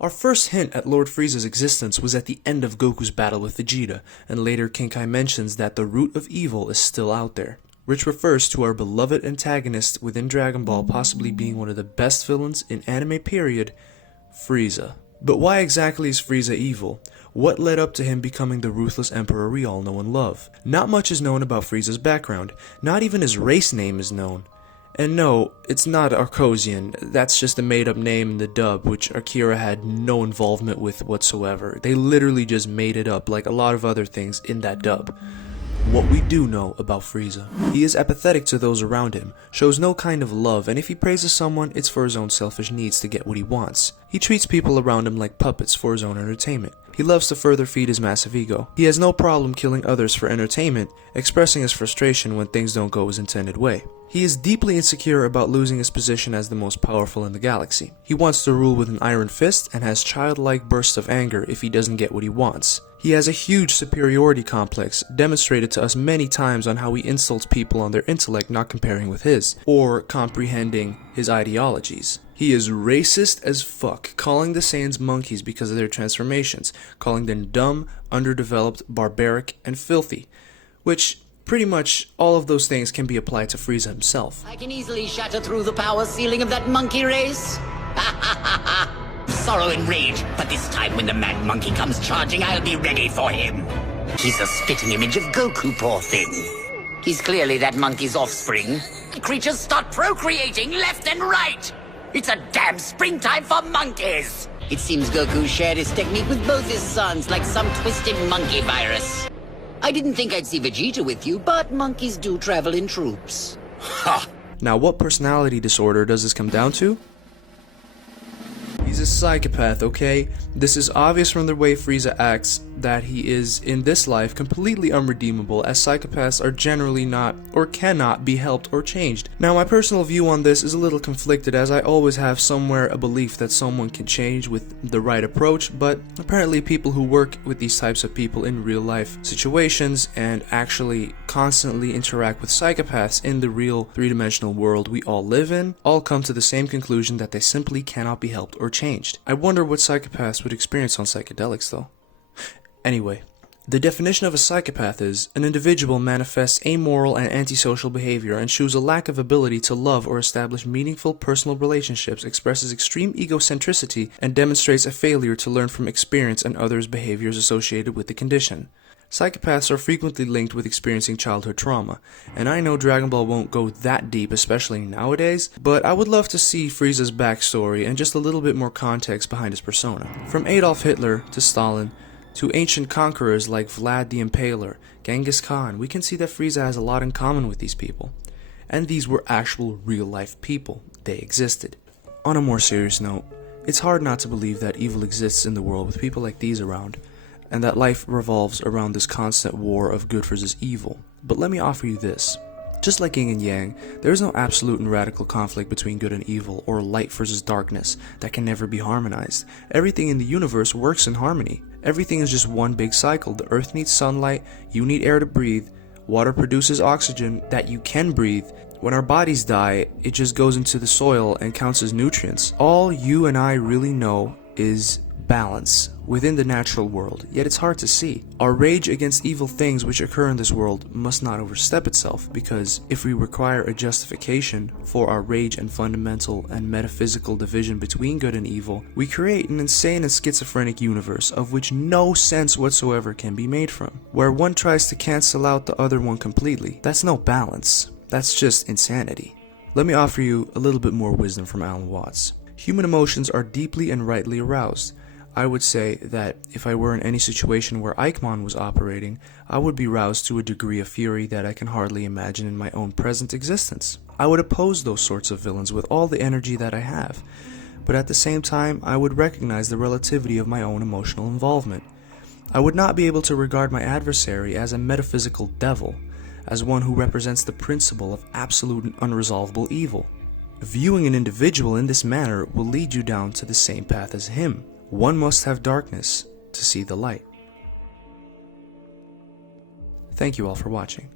Our first hint at Lord Frieza's existence was at the end of Goku's battle with Vegeta, and later Kinkai mentions that the root of evil is still out there, which refers to our beloved antagonist within Dragon Ball possibly being one of the best villains in anime period, Frieza. But why exactly is Frieza evil? What led up to him becoming the ruthless emperor we all know and love? Not much is known about Frieza's background, not even his race name is known. And no, it's not Arcosian, that's just a made up name in the dub which Akira had no involvement with whatsoever. They literally just made it up like a lot of other things in that dub. What we do know about Frieza: he is apathetic to those around him, shows no kind of love, and if he praises someone, it's for his own selfish needs to get what he wants. He treats people around him like puppets for his own entertainment. He loves to further feed his massive ego. He has no problem killing others for entertainment, expressing his frustration when things don't go his intended way. He is deeply insecure about losing his position as the most powerful in the galaxy. He wants to rule with an iron fist and has childlike bursts of anger if he doesn't get what he wants. He has a huge superiority complex, demonstrated to us many times on how he insults people on their intellect not comparing with his, or comprehending his ideologies. He is racist as fuck, calling the Saiyans monkeys because of their transformations, calling them dumb, underdeveloped, barbaric, and filthy, which pretty much all of those things can be applied to Frieza himself. I can easily shatter through the power ceiling of that monkey race. Sorrow and rage, but this time when the mad monkey comes charging, I'll be ready for him. He's a spitting image of Goku, poor thing. He's clearly that monkey's offspring. The creatures start procreating left and right. It's a damn springtime for monkeys. It seems Goku shared his technique with both his sons like some twisted monkey virus. I didn't think I'd see Vegeta with you, but monkeys do travel in troops. Ha! Now what personality disorder does this come down to? He's a psychopath, okay? This is obvious from the way Frieza acts that he is, in this life, completely unredeemable, as psychopaths are generally not, or cannot, be helped or changed. Now, my personal view on this is a little conflicted, as I always have somewhere a belief that someone can change with the right approach, but apparently people who work with these types of people in real life situations and actually constantly interact with psychopaths in the real three-dimensional world we all live in, all come to the same conclusion that they simply cannot be helped or changed. I wonder what psychopaths would experience on psychedelics though. Anyway, the definition of a psychopath is an individual manifests amoral and antisocial behavior and shows a lack of ability to love or establish meaningful personal relationships, expresses extreme egocentricity, and demonstrates a failure to learn from experience and others' behaviors associated with the condition. Psychopaths are frequently linked with experiencing childhood trauma, and I know Dragon Ball won't go that deep, especially nowadays, but I would love to see Frieza's backstory and just a little bit more context behind his persona. From Adolf Hitler to Stalin, to ancient conquerors like Vlad the Impaler, Genghis Khan, we can see that Frieza has a lot in common with these people. And these were actual real-life people. They existed. On a more serious note, it's hard not to believe that evil exists in the world with people like these around, and that life revolves around this constant war of good versus evil. But let me offer you this. Just like yin and yang, there is no absolute and radical conflict between good and evil, or light versus darkness, that can never be harmonized. Everything in the universe works in harmony. Everything is just one big cycle. The earth needs sunlight, you need air to breathe, water produces oxygen that you can breathe. When our bodies die, it just goes into the soil and counts as nutrients. All you and I really know is balance within the natural world, yet it's hard to see. Our rage against evil things which occur in this world must not overstep itself, because if we require a justification for our rage and fundamental and metaphysical division between good and evil, we create an insane and schizophrenic universe of which no sense whatsoever can be made from, where one tries to cancel out the other one completely. That's no balance, that's just insanity. Let me offer you a little bit more wisdom from Alan Watts. Human emotions are deeply and rightly aroused. I would say that if I were in any situation where Eichmann was operating, I would be roused to a degree of fury that I can hardly imagine in my own present existence. I would oppose those sorts of villains with all the energy that I have, but at the same time I would recognize the relativity of my own emotional involvement. I would not be able to regard my adversary as a metaphysical devil, as one who represents the principle of absolute and unresolvable evil. Viewing an individual in this manner will lead you down to the same path as him. One must have darkness to see the light. Thank you all for watching.